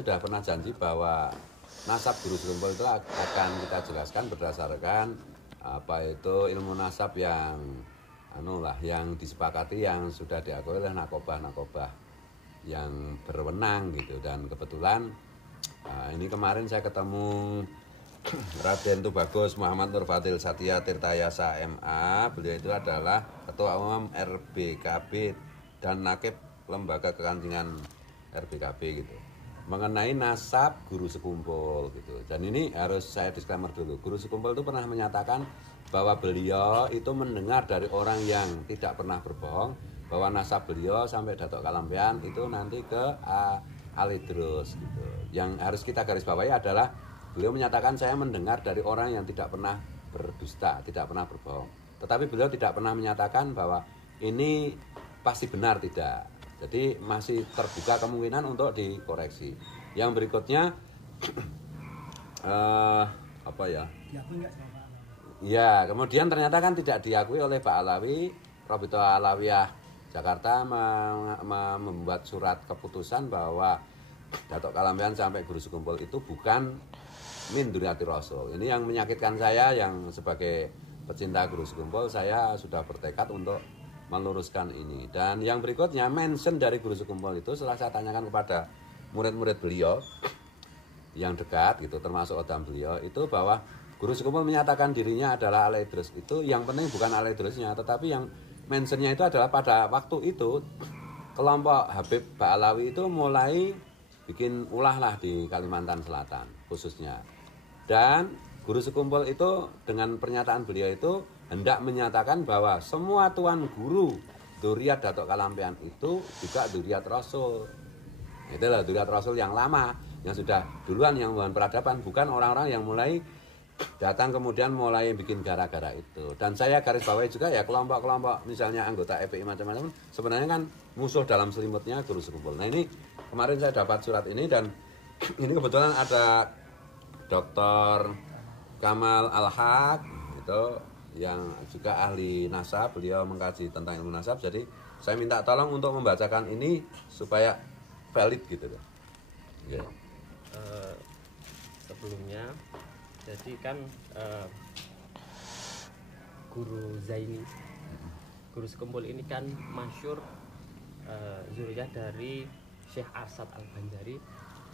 saya sudah pernah janji bahwa nasab guru sekumpul itu akan kita jelaskan berdasarkan apa itu ilmu nasab yang yang disepakati, yang sudah diakui oleh nakobah yang berwenang gitu. Dan kebetulan ini kemarin saya ketemu Raden Tubagus Muhammad Nurfatil Satya Tirtayasa MA. Beliau itu adalah Ketua Umum RBKB dan Nakib Lembaga Kekancingan RBKB gitu, mengenai nasab guru sekumpul gitu. Dan ini harus saya disclaimer dulu, guru sekumpul itu pernah menyatakan bahwa beliau itu mendengar dari orang yang tidak pernah berbohong bahwa nasab beliau sampai Datuk Kalampian itu nanti ke Alidrus gitu. Yang harus kita garis bawahi adalah beliau menyatakan saya mendengar dari orang yang tidak pernah berdusta, tidak pernah berbohong. Tetapi beliau tidak pernah menyatakan bahwa ini pasti benar, tidak. Jadi masih terbuka kemungkinan untuk dikoreksi. Yang berikutnya apa ya? Ya, kemudian ternyata kan tidak diakui oleh Pak Alawi. Robito Alawiyah Jakarta membuat surat keputusan bahwa Datuk Kalampian sampai guru sekumpul itu bukan min Duriati Rasul. Ini yang menyakitkan saya, yang sebagai pecinta guru sekumpul saya sudah bertekad untuk meluruskan ini. Dan yang berikutnya mention dari guru sekumpul itu setelah saya tanyakan kepada murid-murid beliau yang dekat gitu, termasuk odam beliau itu, bahwa guru sekumpul menyatakan dirinya adalah Alaidrus. Itu yang penting bukan Alaidrusnya, tetapi yang mentionnya itu adalah pada waktu itu kelompok Habib Ba'alawi itu mulai bikin ulah lah di Kalimantan Selatan khususnya. Dan guru sekumpul itu dengan pernyataan beliau itu hendak menyatakan bahwa semua tuan guru Duriat Datuk Kalampian itu juga Duriat Rasul. Itulah Duriat Rasul yang lama, yang sudah duluan yang membangun peradaban, bukan orang-orang yang mulai datang kemudian mulai bikin gara-gara itu. Dan saya garis bawahi juga ya, kelompok-kelompok misalnya anggota FPI macam-macam sebenarnya kan musuh dalam selimutnya guru sekumpul. Nah ini kemarin saya dapat surat ini, dan ini kebetulan ada Dr. Kamal Al-Haq itu yang juga ahli nasab, beliau mengkaji tentang ilmu nasab. Jadi saya minta tolong untuk membacakan ini supaya valid gitu loh. Yeah. Sebelumnya jadi kan guru Zaini, guru sekumpul ini kan masyhur zuriyah dari Syekh Arsad Al-Banjari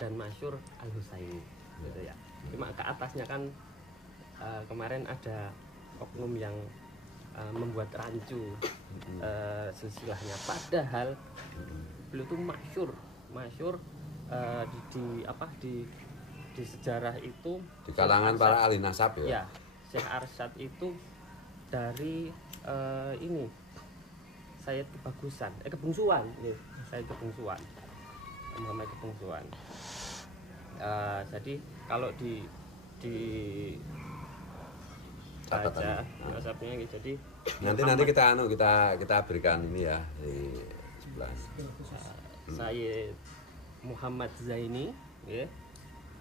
dan masyhur Al-Husaini gitu ya. Cuma ke atasnya kan kemarin ada oknum yang membuat rancu silsilahnya, padahal beliau itu masyhur di sejarah itu di kalangan para ahli nasab ya. Ya, Syekh Arsad itu dari ini Sayyid Kebungsuan, Sayyid Kebungsuan, Muhammad Kebungsuan. Jadi kalau di baca nasabnya gitu, jadi nanti kita berikan ini ya di sebelah. Sayyid Muhammad Zaini ya,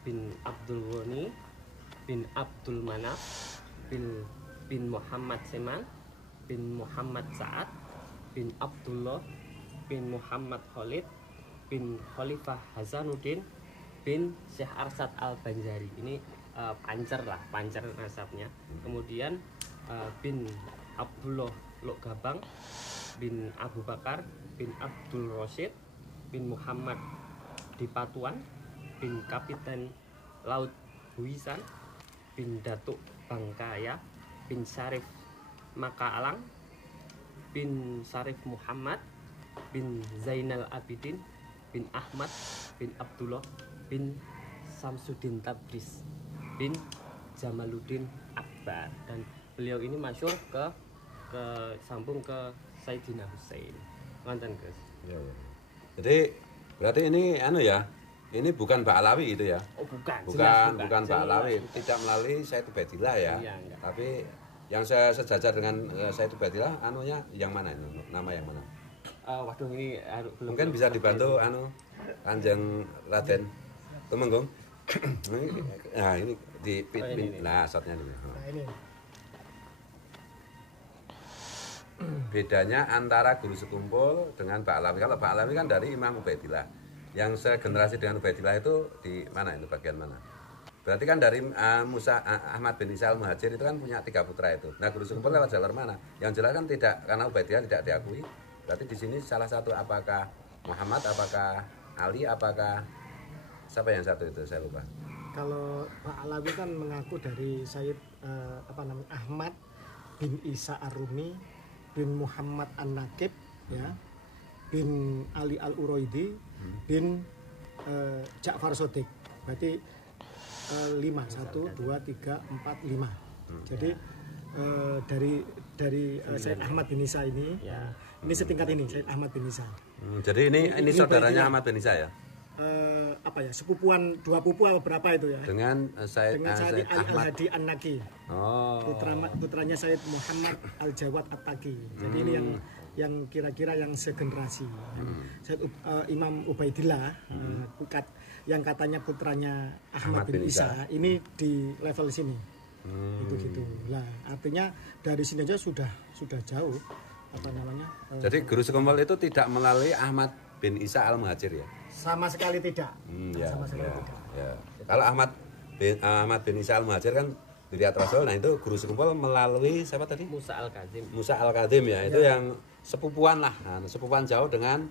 bin Abdul Ghani bin Abdul Manaf bin Muhammad Seman bin Muhammad Sa'ad bin Abdullah bin Muhammad Khalid bin Khalifah Hasanuddin bin Syekh Arsad Al-Banjari. Ini pancer nasabnya. Kemudian bin Abdullah Lok Gabang bin Abu Bakar bin Abdul Rosyid bin Muhammad Dipatuan bin Kapiten Laut Huisan bin Datuk Bangkaya bin Syarif Makaalang bin Syarif Muhammad bin Zainal Abidin bin Ahmad bin Abdullah bin Samsudin Tabriz bin Jamaluddin Akbar. Dan beliau ini masyhur ke sambung ke Sayyidina Husain. Mantan guys. Ya. Jadi berarti ini ini bukan Ba'alawi itu ya? Oh bukan Ba'alawi, tidak melalui Sayyid Ubaidillah ya. Iya, tapi yang saya sejajar dengan Sayyid Ubaidillah yang mana ini? Nama yang mana? Waduh ini belum. Mungkin bisa dibantu Kanjeng Raden Tumenggung. Nah ini nah shotnya ini. Ini. Bedanya antara guru sekumpul dengan Ba'alawi. Kalau Ba'alawi kan dari Imam Ubaidillah. yang segenerasi dengan Ubaidillah itu di mana itu, bagian mana? Berarti kan dari Ahmad bin Isa al-Muhajir itu kan punya 3 putra itu. Nah, guru sekumpul lewat jalur mana? Yang jelas kan tidak, karena Ubaidillah tidak diakui. Berarti di sini salah satu, apakah Muhammad, apakah Ali, apakah siapa yang satu itu, saya lupa. Kalau Pak Alawi kan mengaku dari Sayyid Ahmad bin Isa Ar-Rumi bin Muhammad An-Nakib, ya, bin Ali Al-Uraidi, bin Ja'far Shadiq. Berarti 5, 1, 2, 3, 4, 5. Jadi dari Sayyid Ahmad bin Isa ini, ini setingkat ini Sayyid Ahmad bin Isa. Jadi ini saudaranya Ahmad bin Isa ya? Sepupuan, 2 pupu atau berapa itu ya? Dengan Sayyid Ali Ahmad Al-Hadi An-Naki. Putranya Sayyid Muhammad Al-Jawad At-Taqi. Jadi ini yang kira-kira yang segenerasi. Sayyid Imam Ubaidillah, yang katanya putranya Ahmad bin Isa, ini di level sini. Itu gitu. Lah, artinya dari sini aja sudah jauh Jadi guru sekumpul itu tidak melalui Ahmad bin Isa al-Muhajir ya? Sama sekali tidak. Sama sekali tidak. Ya. Kalau Ahmad bin Isa al-Muhajir kan Diriat Rasul, nah itu guru sekumpul melalui siapa tadi? Musa Al-Kadzim. Musa Al-Kadzim ya, itu yang sepupuan lah. Nah, sepupuan jauh dengan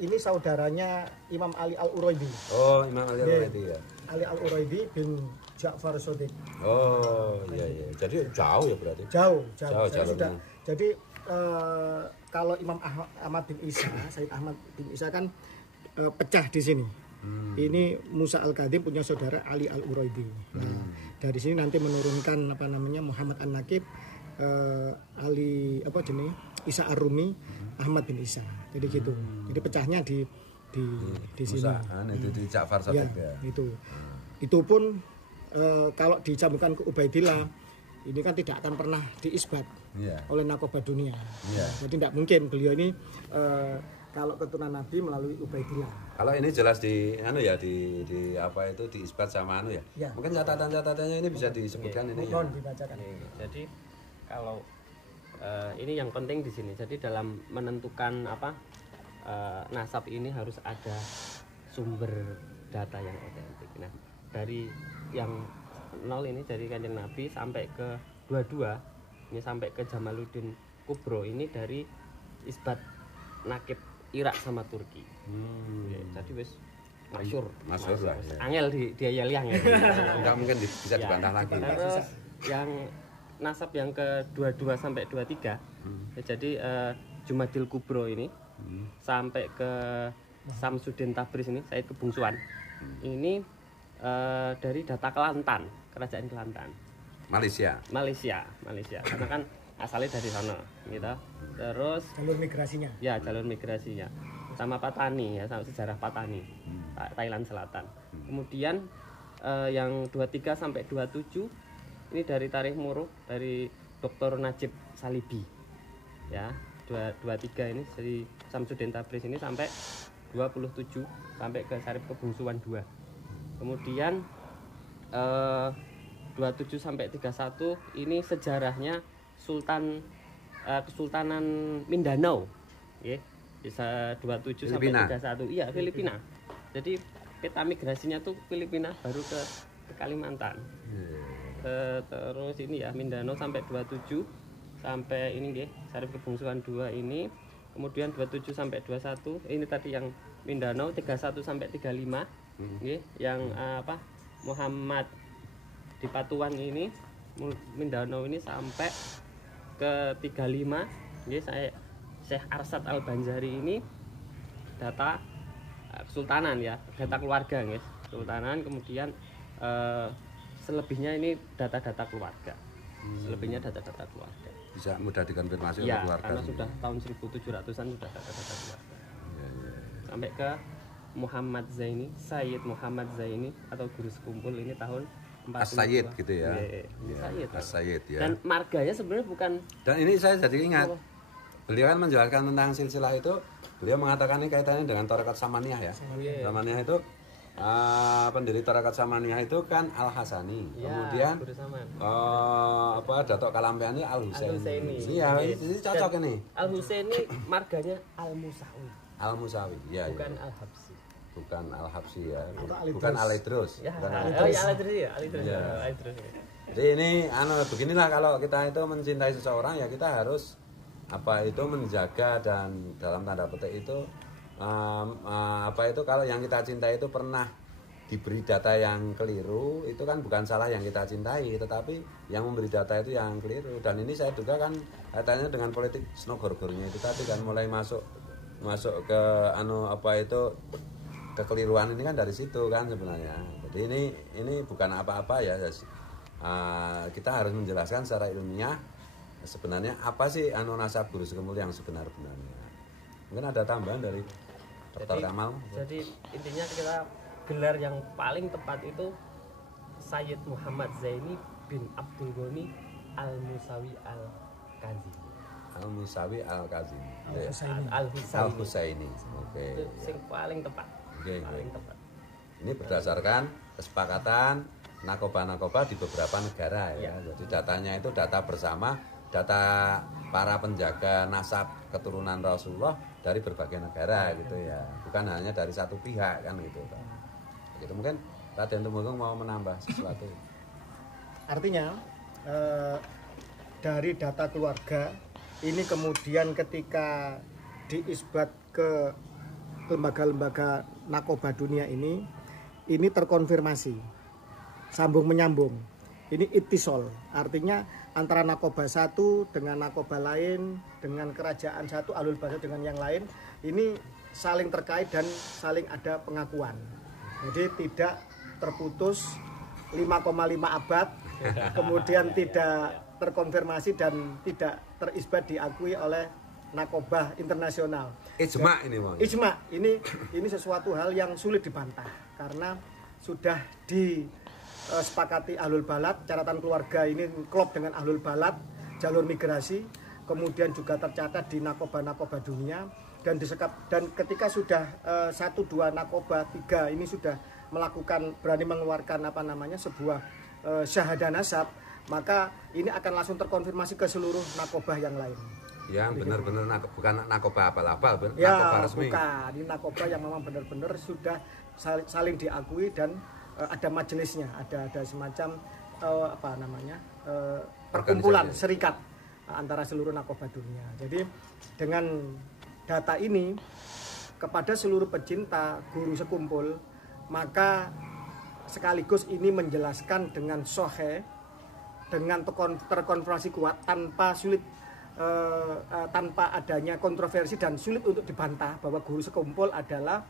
ini saudaranya Imam Ali Al-Uraidi. Oh, Imam Ali Al-Uraidi ya. Ali Al-Uraidi bin Ja'far Shadiq. Oh, iya. Jadi jauh ya berarti. Jauh. Sudah. Jadi kalau Imam Ahmad bin Isa, Sayyid Ahmad bin Isa kan pecah di sini. Ini Musa Al-Kadzim punya saudara Ali Al-Uraidi. Nah, dari sini nanti menurunkan Muhammad An-Nakib, Ali Isa Ar-Rumi, Ahmad bin Isa. Jadi gitu. Jadi pecahnya di sini. Itu di Ja'far Shadiq ya. Itu pun kalau dicambungkan ke Ubaidillah, ini kan tidak akan pernah diisbat oleh Naqobah Dunia. Jadi tidak mungkin beliau ini kalau keturunan Nabi melalui Ubaidillah. Kalau ini jelas di diisbat sama ya. Mungkin catatan-catatannya ini bisa disebutkan ini ya. Dibacakan. Jadi kalau ini yang penting di sini. Jadi dalam menentukan nasab ini harus ada sumber data yang otentik. Nah, dari yang 0 ini dari Kanjeng Nabi sampai ke 22 ini sampai ke Jamaluddin Kubro ini dari isbat nakib Irak sama Turki. Jadi wis masyhur lah. Ya. Angel dia yeliang ya. Enggak mungkin bisa dibantah lagi. Terus yang nasab yang ke 22 sampai 23. Jadi Jumadil Kubro ini sampai ke Samsudin Tabriz ini, Said Kebungsuan. Ini dari data Kelantan, Kerajaan Kelantan. Malaysia. Karena kan asalnya dari sana, gitu. Terus jalur migrasinya. Ya, jalur migrasinya. Sama Patani ya, sama sejarah Patani. Thailand Selatan. Kemudian yang 23 sampai 27 ini dari Tarikh Murukh dari Dr. Najib Salibi. Ya, 23 ini dari Samsudin Tabriz ini sampai 27 sampai ke Syarif Kebungsuan 2. Kemudian 27 sampai 31 ini sejarahnya Kesultanan Mindanao. Nggih. Bisa 27 Filipina. Sampai 31. Iya, Filipina. Jadi peta migrasinya tuh Filipina baru ke Kalimantan. Terus ini ya Mindanao sampai 27 sampai ini nggih, Syarif Kebungsuan 2 ini. Kemudian 27 sampai 21 ini tadi yang Mindanao 31 sampai 35 nggih, yang Muhammad di Patuan ini Mindanao ini sampai ke 35 nggih, saya Syekh Arsad Al-Banjari ini data kesultanan ya, data keluarga nggih, kesultanan. Kemudian selebihnya ini data-data keluarga. Selebihnya data-data keluarga. Bisa mudah dikonfirmasi ya, oleh keluarga. Karena sudah tahun 1700-an sudah data-data keluarga. Sampai ke Muhammad Zaini, Sayyid Muhammad Zaini atau guru sekumpul ini tahun 42. As-Sayyid gitu ya. As-Sayyid ya. Dan marganya sebenarnya bukan. Dan ini saya jadi ingat. Beliau kan menjelaskan tentang silsilah itu. Beliau mengatakan ini kaitannya dengan Tarekat Samaniyah ya. Samaniyah itu pendiri Tarekat Samaniyah itu kan Al-Hasani. Kemudian Datuk Kalampian ini Al-Husaini. Iya, ini cocok ini. Al-Husaini marganya Al-Musawi. Al-Musawi. Ya, bukan ya. Al-Habsi. Bukan Al-Habsi ya. Atau Bukan Al-Idrus. Ya, Bukan Al-Idrus ya, Al-Idrus. Ya. Al-Idrus. Jadi ini beginilah kalau kita itu mencintai seseorang ya kita harus apa itu menjaga dan dalam tanda petik itu apa itu kalau yang kita cintai itu pernah diberi data yang keliru itu kan bukan salah yang kita cintai tetapi yang memberi data itu yang keliru dan ini saya duga kan kaitannya dengan politik snogor-gornya itu tadi kan mulai masuk ke apa itu kekeliruan ini kan dari situ kan sebenarnya. Jadi ini bukan apa-apa ya. Kita harus menjelaskan secara ilmiah sebenarnya apa sih nasab guru sekumpul yang sebenar-benarnya. Mungkin ada tambahan dari Dr. Kamal. Jadi intinya kita gelar yang paling tepat itu Sayyid Muhammad Zaini bin Abdul Ghani Al-Musawi Al-Kazim. Al-Musawi Al-Kazim. Al-Husaini. Oke. Itu yang paling tepat. Oke. Paling tepat. Ini berdasarkan kesepakatan nakoba-nakoba di beberapa negara ya. Jadi datanya itu data bersama, data para penjaga nasab keturunan Rasulullah dari berbagai negara gitu ya. Bukan hanya dari satu pihak kan gitu. Gitu mungkin Raden Tumenggung mau menambah sesuatu. Artinya dari data keluarga ini kemudian ketika diisbat ke lembaga-lembaga nakoba dunia ini terkonfirmasi sambung menyambung. Ini ittisol, artinya antara nakoba satu dengan nakoba lain, dengan kerajaan satu alul basa dengan yang lain, ini saling terkait dan saling ada pengakuan. Jadi tidak terputus 5,5 abad, kemudian tidak terkonfirmasi dan tidak terisbat diakui oleh nakoba internasional. Ijma ini Bang. Ijma ini sesuatu hal yang sulit dibantah karena sudah disepakati ahlul balad, catatan keluarga ini klop dengan ahlul balad, jalur migrasi, kemudian juga tercatat di nakoba-nakoba dunia dan ketika sudah 1, 2 nakoba 3 ini sudah melakukan berani mengeluarkan sebuah syahadah nasab, maka ini akan langsung terkonfirmasi ke seluruh nakoba yang lain. Yang benar-benar bukan nakoba abal-abal, ya, nakoba resmi. Bukan, ini nakoba yang memang benar-benar sudah saling diakui dan ada majelisnya, ada semacam perkumpulan serikat antara seluruh nakoba dunia. Jadi dengan data ini kepada seluruh pecinta guru sekumpul, maka sekaligus ini menjelaskan dengan sahih, dengan terkonfirmasi kuat tanpa sulit, tanpa adanya kontroversi dan sulit untuk dibantah bahwa guru sekumpul adalah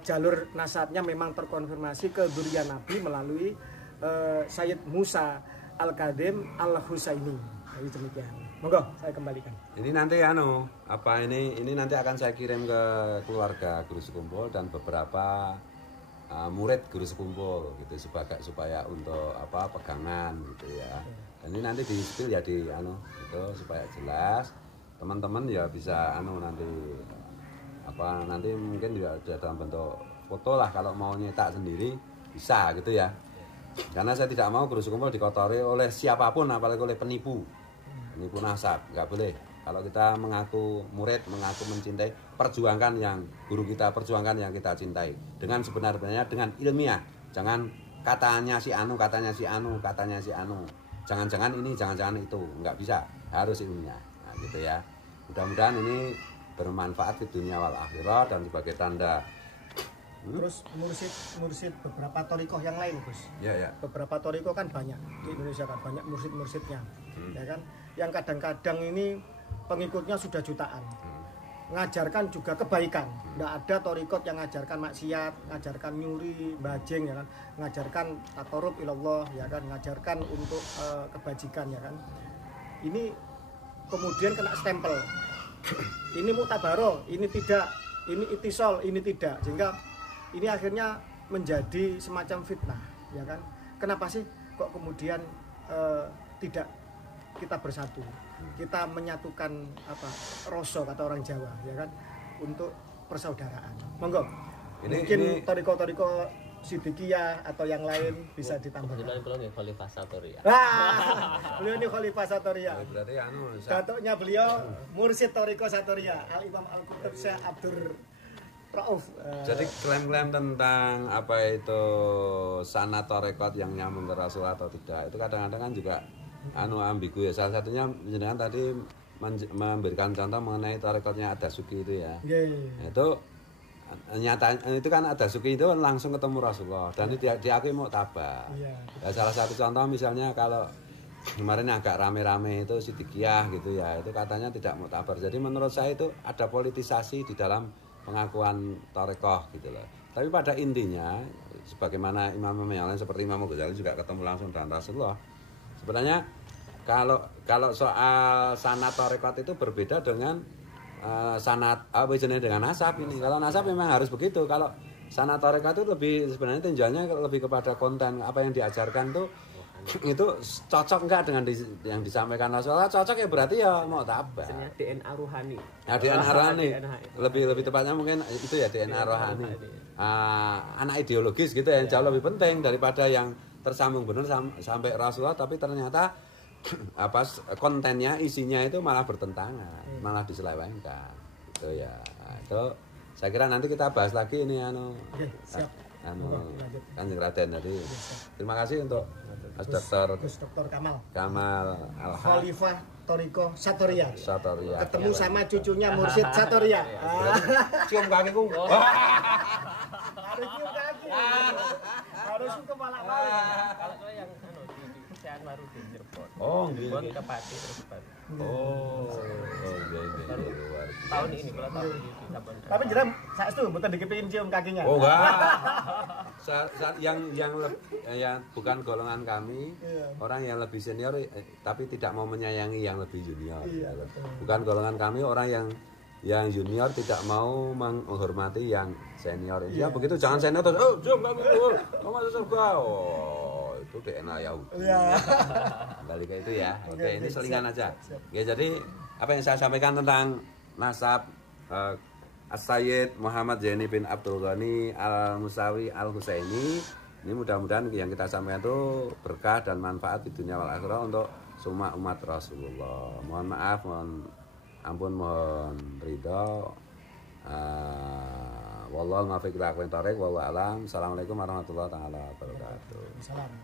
jalur nasabnya memang terkonfirmasi ke dzurriyyah Nabi melalui Sayyid Musa Al-Kazim Al-Husaini. Jadi demikian. Monggo saya kembalikan. Ini nanti ini nanti akan saya kirim ke keluarga guru sekumpul dan beberapa murid guru sekumpul gitu supaya untuk pegangan gitu ya. Dan ini nanti di spill ya itu supaya jelas teman-teman ya bisa nanti mungkin juga dalam bentuk foto lah kalau mau nyetak sendiri bisa gitu ya. Karena saya tidak mau guru sekumpul dikotori oleh siapapun apalagi oleh penipu nasab, nggak boleh. Kalau kita mengaku murid, mengaku mencintai, perjuangkan yang guru kita, perjuangkan yang kita cintai dengan sebenar-benarnya, dengan ilmiah. Jangan katanya si anu, katanya si anu, katanya si anu. Jangan-jangan ini, jangan-jangan itu, nggak bisa. Harus ilmiah. Nah, gitu ya. Mudah-mudahan ini bermanfaat di dunia wal akhirat dan sebagai tanda. Terus mursid beberapa torikoh yang lain, Gus. Ya. Beberapa torikoh kan banyak di Indonesia kan banyak mursid-mursidnya, ya kan. Yang kadang-kadang ini pengikutnya sudah jutaan. Ngajarkan juga kebaikan. Nggak ada torikot yang ngajarkan maksiat, ngajarkan nyuri, bajing, ya kan. Ngajarkan tatorub ilallah, ya kan. Ngajarkan untuk kebajikan, ya kan. Ini kemudian kena stempel. Ini mutabaro, ini tidak, ini itisol, ini tidak. Sehingga ini akhirnya menjadi semacam fitnah, ya kan. Kenapa sih kok kemudian tidak kita bersatu, kita menyatukan roso kata orang Jawa, ya kan, untuk persaudaraan. Monggo. Mungkin toriko-toriko Sidikiyah atau yang lain bisa ditambahkan. Kebetulan belum ya Khalifah Satoria. Beliau ini Khalifah Satoria. Berarti Datuknya beliau Mursyid Thariqah Satoria, Al Imam Al Qutb Syekh Abdur Rauf. Jadi klaim-klaim tentang apa itu sanad tarekat yang nyambung ke Rasulullah atau tidak itu kadang-kadang kan juga ambigu ya. Salah satunya jenengan tadi memberikan contoh mengenai tarekatnya Ad-Dasuki itu ya. Itu nyata itu kan Ad-Dasuki itu langsung ketemu Rasulullah dan diakui muktabar. Nah, salah satu contoh misalnya kalau kemarin agak rame-rame itu Sidikiyah gitu ya, itu katanya tidak muktabar. Jadi menurut saya itu ada politisasi di dalam pengakuan tarekoh gitu loh. Tapi pada intinya sebagaimana imam-imam yang lain seperti Imam Ghazali juga ketemu langsung dengan Rasulullah. Sebenarnya kalau soal sanad tarekat itu berbeda dengan sanad dengan nasab ini. Kalau nasab memang harus begitu. Kalau sanad tarekat itu lebih sebenarnya tinjauannya lebih kepada konten apa yang diajarkan tuh itu cocok enggak dengan yang disampaikan Rasulullah. Cocok ya berarti ya mau tabah. DNA rohani. Ya DNA rohani. Lebih tepatnya mungkin itu ya DNA rohani. Anak ideologis gitu yang jauh lebih penting daripada yang tersambung benar sampai Rasulullah tapi ternyata apa kontennya isinya itu malah bertentangan, malah diselewengkan. Itu ya. Itu saya kira nanti kita bahas lagi ini Siap. Kanjeng Raden tadi. Terima kasih untuk Mas Dr. Kamal Khalifah Thariqah Satoria. Satoria. Ketemu sama cucunya Mursyid Satoria. Cium kakiku. Harus cium kaki. Harus kepala balik. Kalau yang di Anwaruddin Cirebon. Oh, Cirebon ke Pati terus baru. Tahun ini kalau tahun ini Cirebon. Tapi jeram saya itu mboten dikepingin cium kakinya. Oh enggak. yang bukan golongan kami, orang yang lebih senior tapi tidak mau menyayangi yang lebih junior. Bukan golongan kami orang yang junior tidak mau menghormati yang senior. Ya begitu jangan senior terus cium kakiku. Kamu masuk surga. Itu DNA Yahudi. Kembali ke itu ya. Oke, ini selingan aja. Ya, jadi apa yang saya sampaikan tentang nasab As-Sayyid Muhammad Zaini bin Abdul Ghani Al-Musawi Al-Husaini, ini mudah-mudahan yang kita sampaikan itu berkah dan manfaat di dunia wal akhirah untuk semua umat Rasulullah. Mohon maaf, mohon ampun, mohon ridho. Wallahu muwaffiq ila aqwamit thoriq wa alam. Assalamualaikum warahmatullahi wabarakatuh.